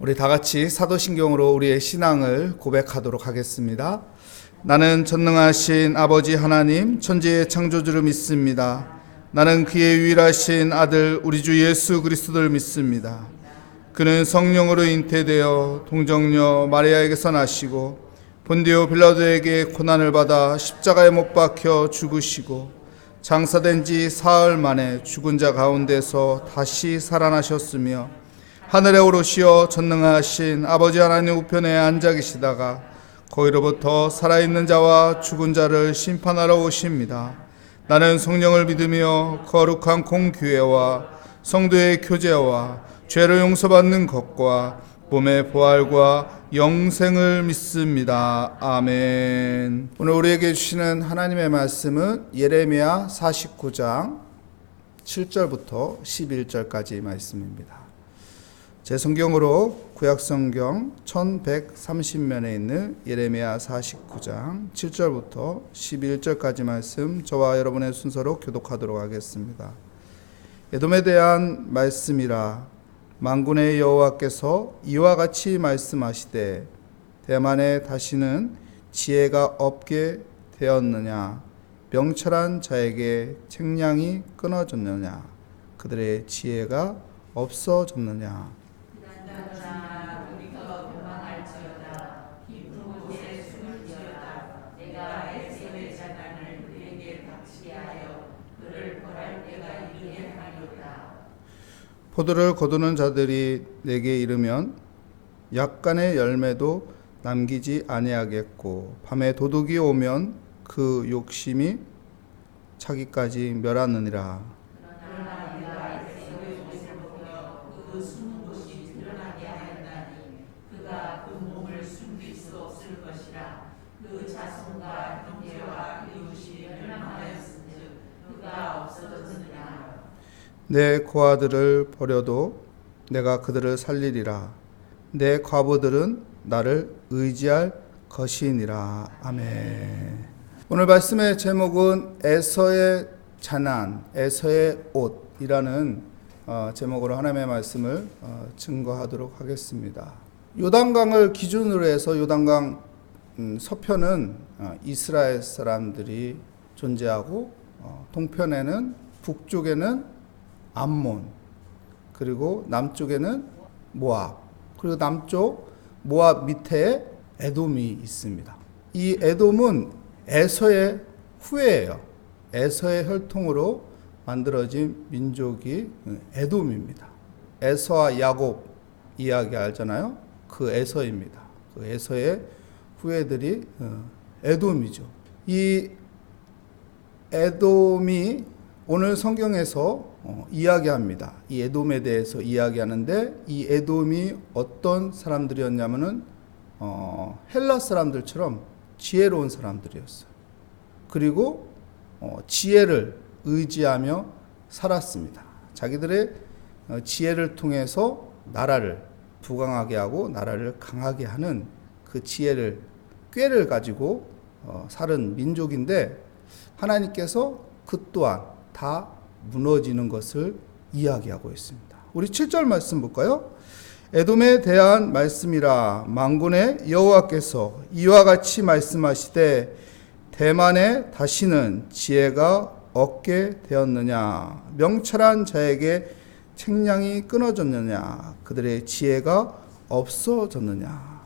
우리 다 같이 사도신경으로 우리의 신앙을 고백하도록 하겠습니다. 나는 전능하신 아버지 하나님 천지의 창조주를 믿습니다. 나는 그의 유일하신 아들 우리 주 예수 그리스도를 믿습니다. 그는 성령으로 잉태되어 동정녀 마리아에게서 나시고 본디오 빌라도에게 고난을 받아 십자가에 못 박혀 죽으시고 장사된 지 사흘 만에 죽은 자 가운데서 다시 살아나셨으며 하늘에 오르시어 전능하신 아버지 하나님 우편에 앉아 계시다가 거기로부터 살아있는 자와 죽은 자를 심판하러 오십니다. 나는 성령을 믿으며 거룩한 공교회와 성도의 교제와 죄를 용서받는 것과 몸의 부활과 영생을 믿습니다. 아멘. 오늘 우리에게 주시는 하나님의 말씀은 예레미야 49장 7절부터 11절까지 말씀입니다. 제 성경으로 구약성경 1130면에 있는 예레미야 49장 7절부터 11절까지 말씀 저와 여러분의 순서로 교독하도록 하겠습니다. 에돔에 대한 말씀이라. 만군의 여호와께서 이와 같이 말씀하시되 대만에 다시는 지혜가 없게 되었느냐. 명철한 자에게 책량이 끊어졌느냐. 그들의 지혜가 없어졌느냐. 포도를 거두는 자들이 내게 이르면 약간의 열매도 남기지 아니하겠고 밤에 도둑이 오면 그 욕심이 차기까지 멸하느니라. 내 고아들을 버려도 내가 그들을 살리리라. 내 과부들은 나를 의지할 것이니라. 아멘. 오늘 말씀의 제목은 에서의 자난, 에서의 옷이라는 제목으로 하나님의 말씀을 증거하도록 하겠습니다. 요단강을 기준으로 해서 요단강 서편은 이스라엘 사람들이 존재하고 동편에는 북쪽에는 암몬, 그리고 남쪽에는 모압, 그리고 남쪽 모압 밑에 에돔이 있습니다. 이 에돔은 에서의 후예예요. 에서의 혈통으로 만들어진 민족이 에돔입니다. 에서와 야곱 이야기 알잖아요. 그 에서입니다. 그 에서의 후예들이 에돔이죠. 이 에돔이 오늘 성경에서 이야기합니다. 이 에돔에 대해서 이야기하는데 이 에돔이 어떤 사람들이었냐면은 헬라 사람들처럼 지혜로운 사람들이었어요. 그리고 지혜를 의지하며 살았습니다. 자기들의 지혜를 통해서 나라를 부강하게 하고 나라를 강하게 하는 그 지혜를 꾀를 가지고 살은 민족인데 하나님께서 그 또한 다 무너지는 것을 이야기하고 있습니다. 우리 7절 말씀 볼까요? 에돔에 대한 말씀이라. 만군의 여호와께서 이와 같이 말씀하시되 대만에 다시는 지혜가 없게 되었느냐. 명철한 자에게 책량이 끊어졌느냐. 그들의 지혜가 없어졌느냐.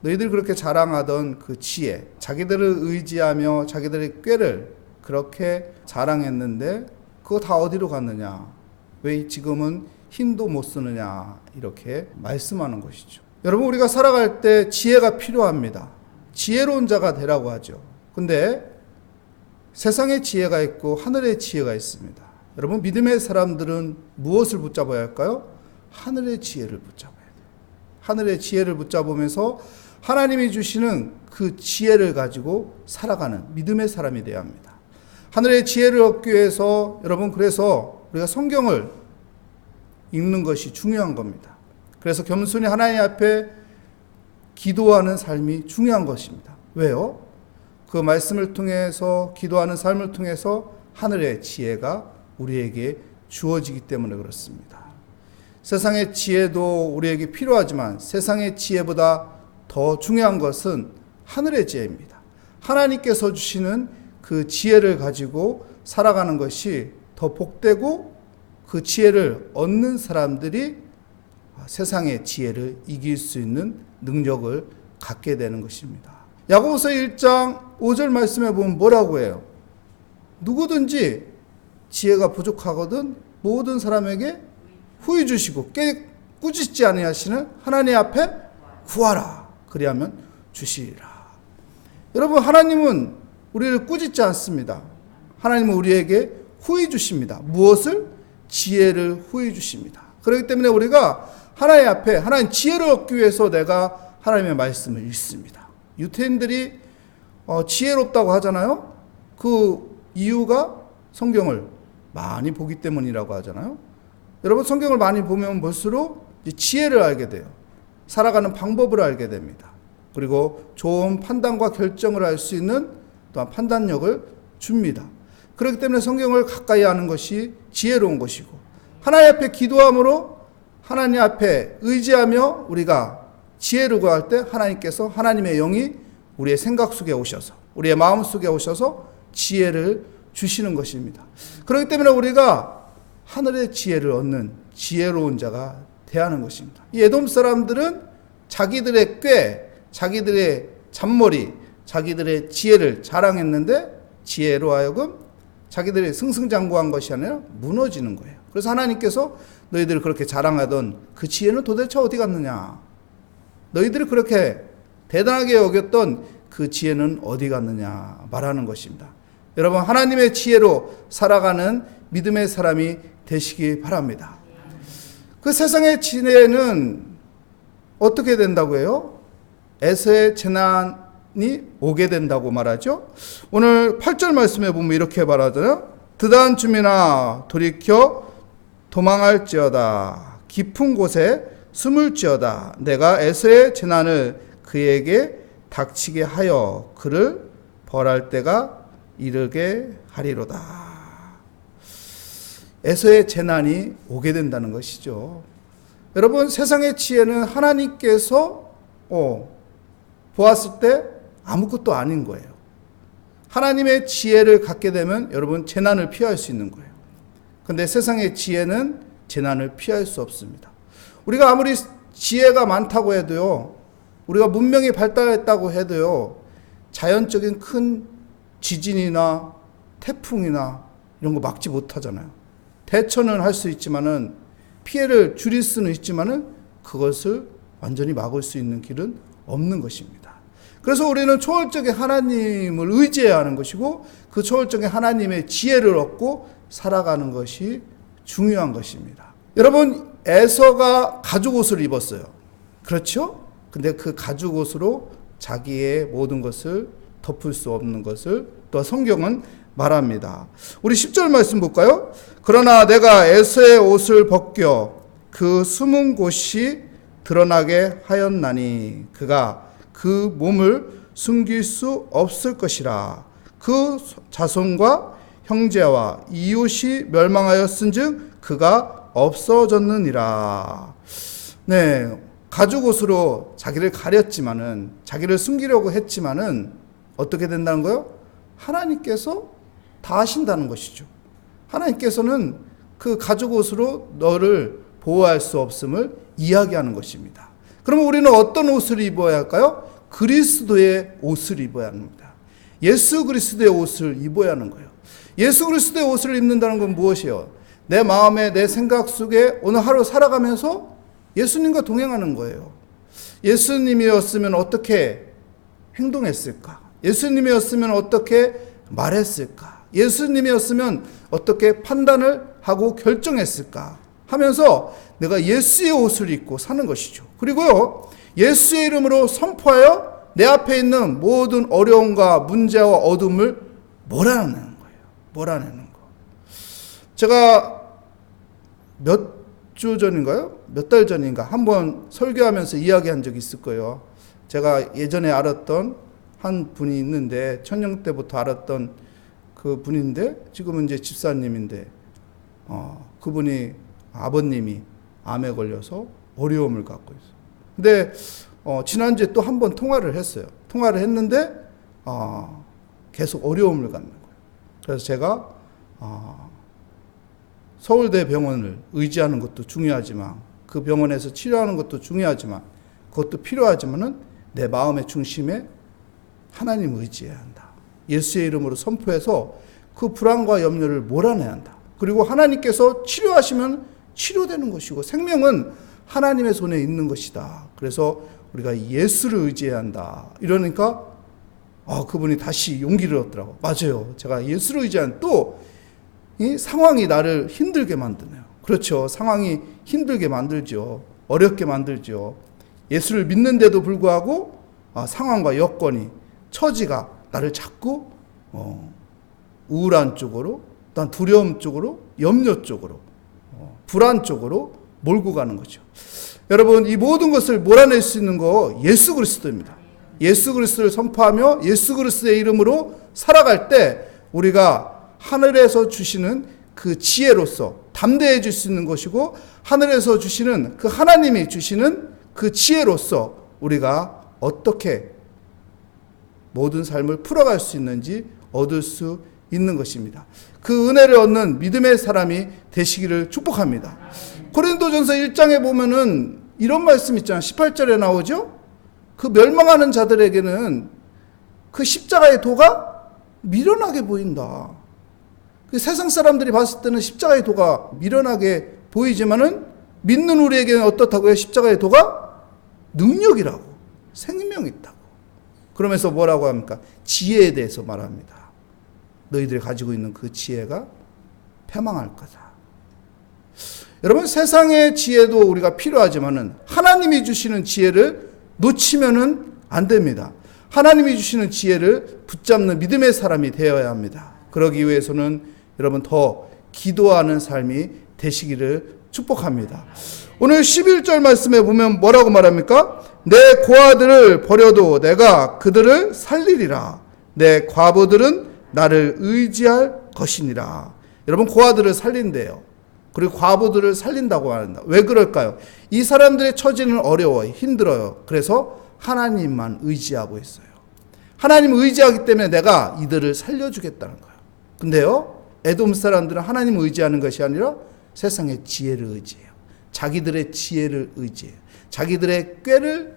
너희들 그렇게 자랑하던 그 지혜, 자기들을 의지하며 자기들의 꾀를 그렇게 자랑했는데 그거 다 어디로 갔느냐? 왜 지금은 힘도 못 쓰느냐? 이렇게 말씀하는 것이죠. 여러분, 우리가 살아갈 때 지혜가 필요합니다. 지혜로운 자가 되라고 하죠. 근데 세상의 지혜가 있고 하늘의 지혜가 있습니다. 여러분, 믿음의 사람들은 무엇을 붙잡아야 할까요? 하늘의 지혜를 붙잡아야 돼요. 하늘의 지혜를 붙잡으면서 하나님이 주시는 그 지혜를 가지고 살아가는 믿음의 사람이 되어야 합니다. 하늘의 지혜를 얻기 위해서 여러분, 그래서 우리가 성경을 읽는 것이 중요한 겁니다. 그래서 겸손히 하나님 앞에 기도하는 삶이 중요한 것입니다. 왜요? 그 말씀을 통해서 기도하는 삶을 통해서 하늘의 지혜가 우리에게 주어지기 때문에 그렇습니다. 세상의 지혜도 우리에게 필요하지만 세상의 지혜보다 더 중요한 것은 하늘의 지혜입니다. 하나님께서 주시는 그 지혜를 가지고 살아가는 것이 더 복되고 그 지혜를 얻는 사람들이 세상의 지혜를 이길 수 있는 능력을 갖게 되는 것입니다. 야고보서 1장 5절 말씀에 보면 뭐라고 해요? 누구든지 지혜가 부족하거든 모든 사람에게 후히 주시고 꾸짖지 아니하시는 하나님 앞에 구하라. 그리하면 주시리라. 여러분, 하나님은 우리를 꾸짖지 않습니다. 하나님은 우리에게 후히 주십니다. 무엇을? 지혜를 후히 주십니다. 그렇기 때문에 우리가 하나님 앞에 하나님 지혜를 얻기 위해서 내가 하나님의 말씀을 읽습니다. 유태인들이 지혜롭다고 하잖아요. 그 이유가 성경을 많이 보기 때문이라고 하잖아요. 여러분, 성경을 많이 보면 볼수록 지혜를 알게 돼요. 살아가는 방법을 알게 됩니다. 그리고 좋은 판단과 결정을 할 수 있는 또한 판단력을 줍니다. 그렇기 때문에 성경을 가까이 하는 것이 지혜로운 것이고, 하나님 앞에 기도함으로 하나님 앞에 의지하며 우리가 지혜를 구할 때 하나님께서 하나님의 영이 우리의 생각 속에 오셔서 우리의 마음 속에 오셔서 지혜를 주시는 것입니다. 그렇기 때문에 우리가 하늘의 지혜를 얻는 지혜로운 자가 되는 것입니다. 이 에돔 사람들은 자기들의 꾀, 자기들의 잔머리, 자기들의 지혜를 자랑했는데 지혜로 하여금 자기들이 승승장구한 것이 아니라 무너지는 거예요. 그래서 하나님께서 너희들이 그렇게 자랑하던 그 지혜는 도대체 어디 갔느냐? 너희들이 그렇게 대단하게 여겼던 그 지혜는 어디 갔느냐 말하는 것입니다. 여러분, 하나님의 지혜로 살아가는 믿음의 사람이 되시기 바랍니다. 그 세상의 지혜는 어떻게 된다고 해요? 에서의 재난이 오게 된다고 말하죠. 오늘 8절 말씀에 보면 이렇게 말하잖아요. 드다한 주민아 돌이켜 도망할지어다. 깊은 곳에 숨을지어다. 내가 에서의 재난을 그에게 닥치게 하여 그를 벌할 때가 이르게 하리로다. 에서의 재난이 오게 된다는 것이죠. 여러분, 세상의 지혜는 하나님께서 보았을 때 아무것도 아닌 거예요. 하나님의 지혜를 갖게 되면 여러분 재난을 피할 수 있는 거예요. 그런데 세상의 지혜는 재난을 피할 수 없습니다. 우리가 아무리 지혜가 많다고 해도요, 우리가 문명이 발달했다고 해도요, 자연적인 큰 지진이나 태풍이나 이런 거 막지 못하잖아요. 대처는 할 수 있지만은 피해를 줄일 수는 있지만은 그것을 완전히 막을 수 있는 길은 없는 것입니다. 그래서 우리는 초월적인 하나님을 의지해야 하는 것이고 그 초월적인 하나님의 지혜를 얻고 살아가는 것이 중요한 것입니다. 여러분, 에서가 가죽 옷을 입었어요. 그렇죠? 근데 그 가죽 옷으로 자기의 모든 것을 덮을 수 없는 것을 또 성경은 말합니다. 우리 10절 말씀 볼까요? 그러나 내가 에서의 옷을 벗겨 그 숨은 곳이 드러나게 하였나니 그가 그 몸을 숨길 수 없을 것이라. 그 자손과 형제와 이웃이 멸망하였은즉 그가 없어졌느니라. 네, 가죽 옷으로 자기를 가렸지만은, 자기를 숨기려고 했지만은 어떻게 된다는 거예요? 하나님께서 다 하신다는 것이죠. 하나님께서는 그 가죽 옷으로 너를 보호할 수 없음을 이야기하는 것입니다. 그러면 우리는 어떤 옷을 입어야 할까요? 그리스도의 옷을 입어야 합니다. 예수 그리스도의 옷을 입어야 하는 거예요. 예수 그리스도의 옷을 입는다는 건 무엇이에요? 내 마음에, 내 생각 속에 오늘 하루 살아가면서 예수님과 동행하는 거예요. 예수님이었으면 어떻게 행동했을까? 예수님이었으면 어떻게 말했을까? 예수님이었으면 어떻게 판단을 하고 결정했을까? 하면서 내가 예수의 옷을 입고 사는 것이죠. 그리고요, 예수의 이름으로 선포하여 내 앞에 있는 모든 어려움과 문제와 어둠을 몰아내는 거예요. 몰아내는 거. 제가 몇 주 전인가요? 몇 달 전인가 한번 설교하면서 이야기한 적이 있을 거예요. 제가 예전에 알았던 한 분이 있는데, 천년 때부터 알았던 그 분인데 지금은 이제 집사님인데, 그분이 암에 걸려서 어려움을 갖고 있어요. 근데 지난주에 또 한 번 통화를 했어요. 통화를 했는데 계속 어려움을 갖는 거예요. 그래서 제가 서울대 병원을 의지하는 것도 중요하지만 그 병원에서 치료하는 것도 중요하지만 그것도 필요하지만은 내 마음의 중심에 하나님을 의지해야 한다. 예수의 이름으로 선포해서 그 불안과 염려를 몰아내야 한다. 그리고 하나님께서 치료하시면 치료되는 것이고 생명은 하나님의 손에 있는 것이다. 그래서 우리가 예수를 의지해야 한다. 이러니까 그분이 다시 용기를 얻더라고. 맞아요. 제가 예수를 의지한 또 이 상황이 나를 힘들게 만드네요. 그렇죠. 상황이 힘들게 만들죠. 어렵게 만들죠. 예수를 믿는데도 불구하고 상황과 여건이 처지가 나를 자꾸 우울한 쪽으로, 또 두려움 쪽으로, 염려 쪽으로, 불안 쪽으로 몰고 가는 거죠. 여러분, 이 모든 것을 몰아낼 수 있는 거 예수 그리스도입니다. 예수 그리스도를 선포하며 예수 그리스도의 이름으로 살아갈 때 우리가 하늘에서 주시는 그 지혜로서 담대해질 수 있는 것이고, 하늘에서 주시는 그 하나님이 주시는 그 지혜로서 우리가 어떻게 모든 삶을 풀어갈 수 있는지 얻을 수 있는 것입니다. 그 은혜를 얻는 믿음의 사람이 되시기를 축복합니다. 고린도전서 1장에 보면은 이런 말씀 있잖아요. 18절에 나오죠. 그 멸망하는 자들에게는 그 십자가의 도가 미련하게 보인다. 그 세상 사람들이 봤을 때는 십자가의 도가 미련하게 보이지만은 믿는 우리에게는 어떻다고요? 십자가의 도가 능력이라고, 생명이 있다고. 그러면서 뭐라고 합니까? 지혜에 대해서 말합니다. 너희들이 가지고 있는 그 지혜가 패망할 거다. 여러분, 세상의 지혜도 우리가 필요하지만은 하나님이 주시는 지혜를 놓치면은 안 됩니다. 하나님이 주시는 지혜를 붙잡는 믿음의 사람이 되어야 합니다. 그러기 위해서는 여러분 더 기도하는 삶이 되시기를 축복합니다. 오늘 11절 말씀에 보면 뭐라고 말합니까? 내 고아들을 버려도 내가 그들을 살리리라. 내 과부들은 나를 의지할 것이니라. 여러분, 고아들을 살린대요. 그리고 과부들을 살린다고 한다. 왜 그럴까요? 이 사람들의 처지는 어려워요. 힘들어요. 그래서 하나님만 의지하고 있어요. 하나님을 의지하기 때문에 내가 이들을 살려주겠다는 거예요. 근데요, 에돔 사람들은 하나님을 의지하는 것이 아니라 세상의 지혜를 의지해요. 자기들의 지혜를 의지해요. 자기들의 꾀를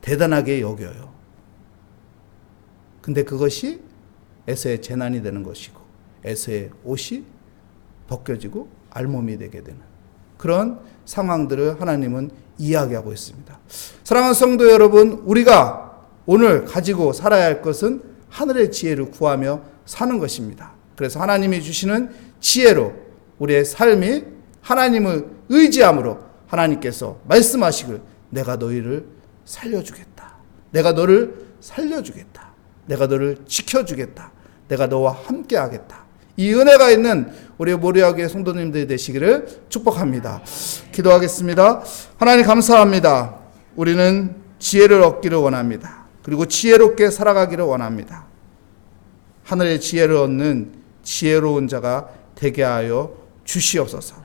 대단하게 여겨요. 근데 그것이 에서의 재난이 되는 것이고 에서의 옷이 벗겨지고 알몸이 되게 되는 그런 상황들을 하나님은 이야기하고 있습니다. 사랑하는 성도 여러분, 우리가 오늘 가지고 살아야 할 것은 하늘의 지혜를 구하며 사는 것입니다. 그래서 하나님이 주시는 지혜로 우리의 삶이 하나님을 의지함으로 하나님께서 말씀하시길 내가 너희를 살려주겠다. 내가 너를 살려주겠다. 내가 너를 지켜주겠다. 내가 너와 함께하겠다. 이 은혜가 있는 우리 모리아교회 성도님들이 되시기를 축복합니다. 기도하겠습니다. 하나님 감사합니다. 우리는 지혜를 얻기를 원합니다. 그리고 지혜롭게 살아가기를 원합니다. 하늘의 지혜를 얻는 지혜로운 자가 되게 하여 주시옵소서.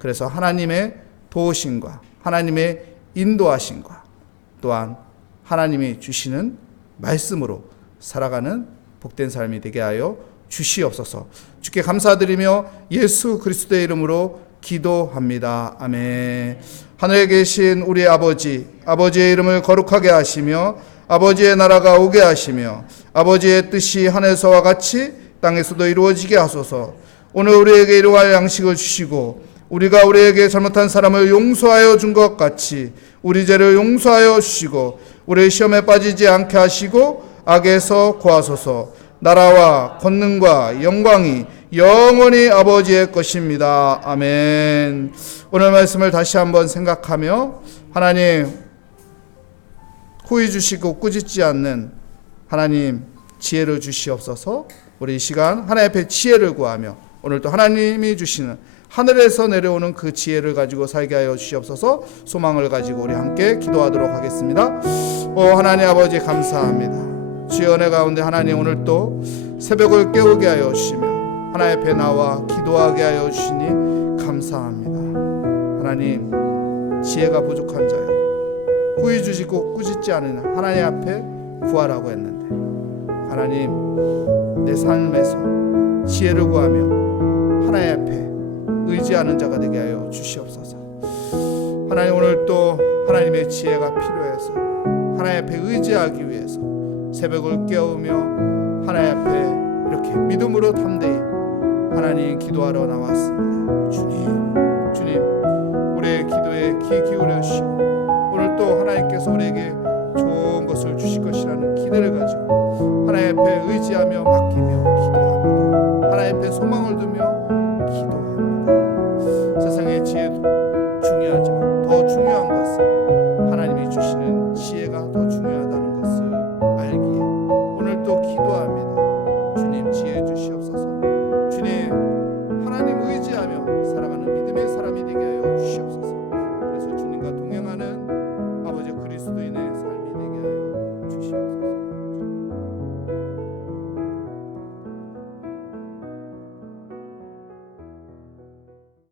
그래서 하나님의 도우심과 하나님의 인도하심과 또한 하나님이 주시는 말씀으로 살아가는 복된 삶이 되게 하여 주시옵소서. 주께 감사드리며 예수 그리스도의 이름으로 기도합니다. 아멘. 하늘에 계신 우리 아버지, 아버지의 이름을 거룩하게 하시며 아버지의 나라가 오게 하시며 아버지의 뜻이 하늘에서와 같이 땅에서도 이루어지게 하소서. 오늘 우리에게 일용할 양식을 주시고 우리가 우리에게 잘못한 사람을 용서하여 준 것 같이 우리 죄를 용서하여 주시고 우리 시험에 빠지지 않게 하시고 악에서 구하소서. 나라와 권능과 영광이 영원히 아버지의 것입니다. 아멘. 오늘 말씀을 다시 한번 생각하며 하나님 후회 주시고 꾸짖지 않는 하나님 지혜를 주시옵소서. 우리 이 시간 하나님 앞에 지혜를 구하며 오늘도 하나님이 주시는 하늘에서 내려오는 그 지혜를 가지고 살게 하여 주시옵소서. 소망을 가지고 우리 함께 기도하도록 하겠습니다. 하나님 아버지 감사합니다. 주의 은혜 가운데 하나님 오늘 또 새벽을 깨우게 하여 주시며 하나님 앞에 나와 기도하게 하여 주시니 감사합니다. 하나님 지혜가 부족한 자여 후히 주시고 꾸짖지 않으나 하나님 앞에 구하라고 했는데, 하나님 내 삶에서 지혜를 구하며 하나님 앞에 의지하는 자가 되게 하여 주시옵소서. 하나님 오늘 또 하나님의 지혜가 필요해서 하나님 앞에 의지하기 위해서 새벽을 깨우며 하나님 앞에 이렇게 믿음으로 담대히 하나님 기도하러 나왔습니다. 주님 우리의 기도에 귀 기울여 주시고 오늘 또 하나님께서 우리에게 좋은 것을 주실 것이라는 기대를 가지고 하나님 앞에 의지하며 맡기며 기도합니다. 하나님 앞에 소망을 두며